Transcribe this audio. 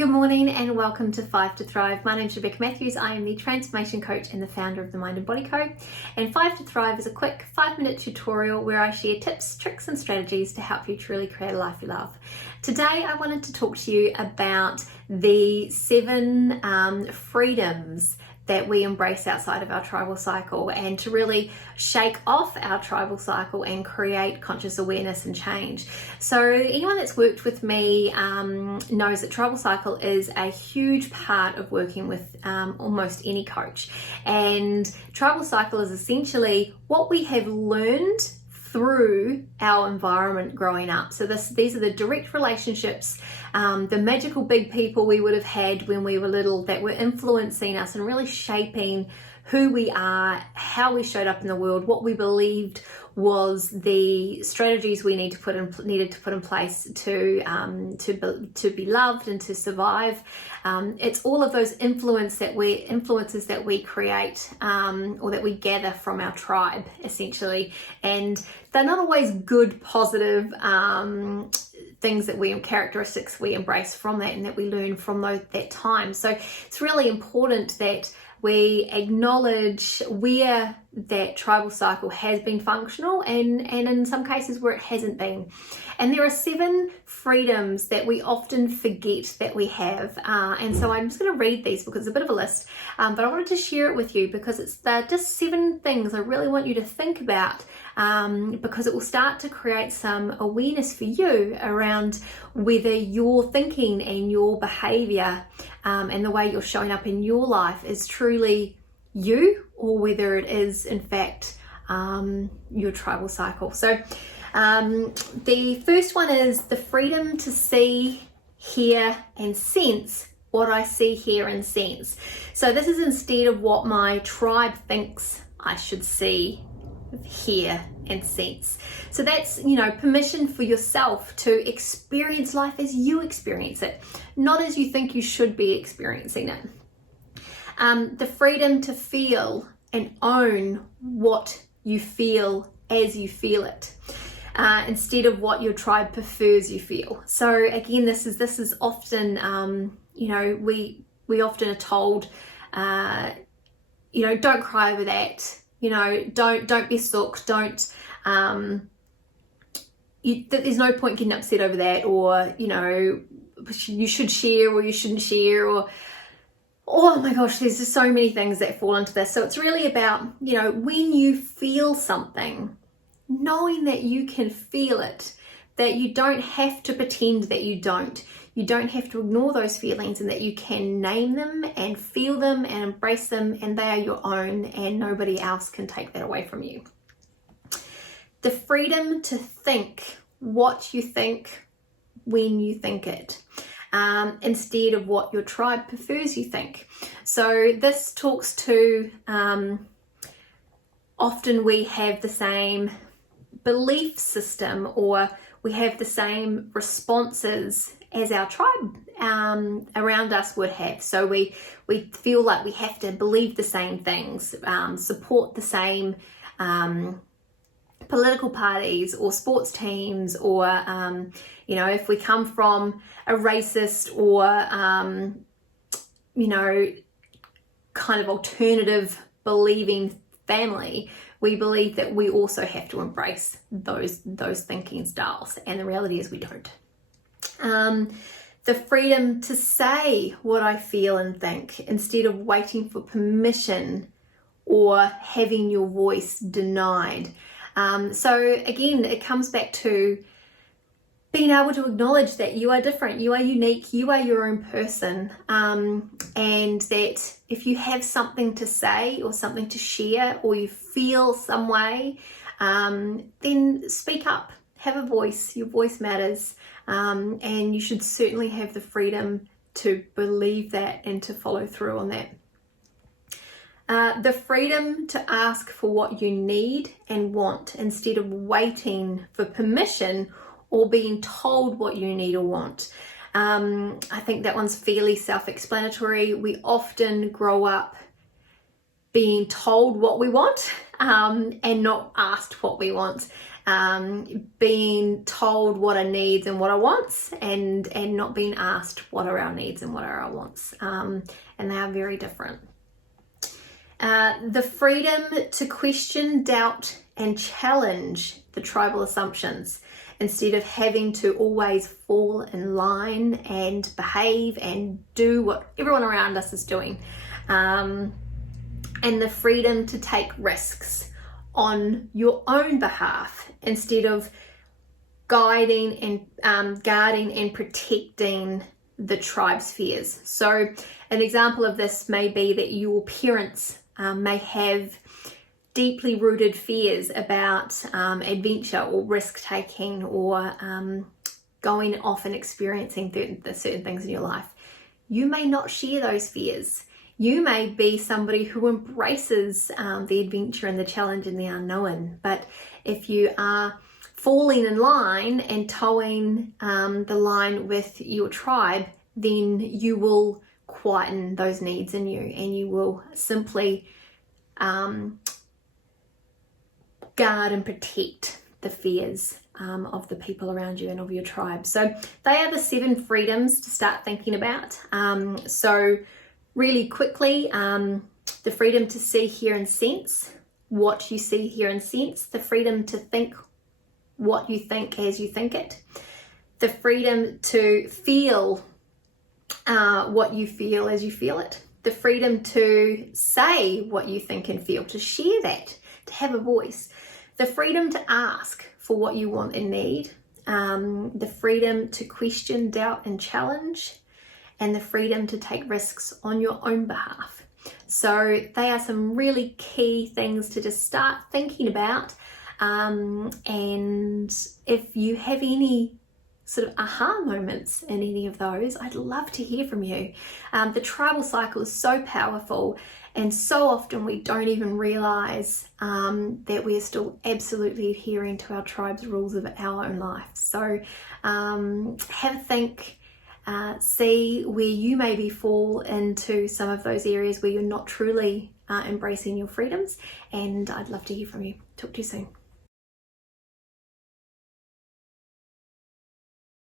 Good morning and welcome to 5 to Thrive. My name is Rebecca Matthews. I am the transformation coach and the founder of the Mind and Body Co. And 5 to Thrive is a quick 5-minute tutorial where I share tips, tricks and strategies to help you truly create a life you love. Today I wanted to talk to you about the 7 freedoms that we embrace outside of our tribal cycle, and to really shake off our tribal cycle and create conscious awareness and change. So anyone that's worked with me knows that tribal cycle is a huge part of working with almost any coach. And tribal cycle is essentially what we have learned through our environment growing up. So these are the direct relationships, the magical big people we would have had when we were little that were influencing us and really shaping who we are, how we showed up in the world, what we believed was the strategies we needed to put in place to be loved and to survive. It's all of those influences that we create or that we gather from our tribe, essentially, and they're not always good, positive things characteristics we embrace from that and that we learn from that time. So it's really important that we acknowledge where that tribal cycle has been functional and in some cases where it hasn't been. And there are 7 freedoms that we often forget that we have. And so I'm just going to read these because it's a bit of a list, but I wanted to share it with you because it's just 7 things I really want you to think about, because it will start to create some awareness for you around whether your thinking and your behavior and the way you're showing up in your life is truly you, or whether it is in fact your tribal cycle. So the first one is the freedom to see, hear and sense what I see, hear and sense. So this is instead of what my tribe thinks I should see, hear and sense. So that's, permission for yourself to experience life as you experience it, not as you think you should be experiencing it. The freedom to feel and own what you feel as you feel it, instead of what your tribe prefers you feel. So again, this is often, we often are told, don't cry over that. Don't be sook, don't, there's no point getting upset over that, or, you should share or you shouldn't share, or, oh my gosh, there's just so many things that fall into this. So it's really about, when you feel something, knowing that you can feel it, that you don't have to pretend that you don't. You don't have to ignore those feelings, and that you can name them and feel them and embrace them, and they are your own and nobody else can take that away from you. The freedom to think what you think when you think it, instead of what your tribe prefers you think. So this talks to, often we have the same belief system, or we have the same responses as our tribe around us would have. So we feel like we have to believe the same things, support the same political parties or sports teams, or if we come from a racist or kind of alternative believing family, we believe that we also have to embrace those thinking styles, and the reality is we don't. The freedom to say what I feel and think instead of waiting for permission or having your voice denied. So again, it comes back to being able to acknowledge that you are different, you are unique, you are your own person, and that if you have something to say or something to share, or you feel some way, then speak up, have a voice. Your voice matters, and you should certainly have the freedom to believe that and to follow through on that. The freedom to ask for what you need and want instead of waiting for permission or being told what you need or want. I think that one's fairly self-explanatory. We often grow up being told what we want and not asked what we want. being told what our needs and what our wants, and not being asked what are our needs and what are our wants. And they are very different. The freedom to question, doubt, and challenge the tribal assumptions instead of having to always fall in line and behave and do what everyone around us is doing. And the freedom to take risks on your own behalf instead of guiding and guarding and protecting the tribe's fears. So an example of this may be that your parents may have deeply rooted fears about adventure or risk taking, or going off and experiencing certain things in your life. You may not share those fears. You may be somebody who embraces the adventure and the challenge and the unknown. But if you are falling in line and towing the line with your tribe, then you will quieten those needs in you, and you will simply guard and protect the fears of the people around you and of your tribe. So they are the 7 freedoms to start thinking about. So really quickly, the freedom to see, hear, and sense what you see, hear, and sense. The freedom to think what you think as you think it. The freedom to feel what you feel as you feel it. The freedom to say what you think and feel, to share that, to have a voice. The freedom to ask for what you want and need. The freedom to question, doubt, and challenge. And the freedom to take risks on your own behalf. So they are some really key things to just start thinking about. And if you have any sort of aha moments in any of those, I'd love to hear from you. The tribal cycle is so powerful, and so often we don't even realize that we're still absolutely adhering to our tribe's rules of our own life. So have a think. See where you maybe fall into some of those areas where you're not truly embracing your freedoms, and I'd love to hear from you. Talk to you soon.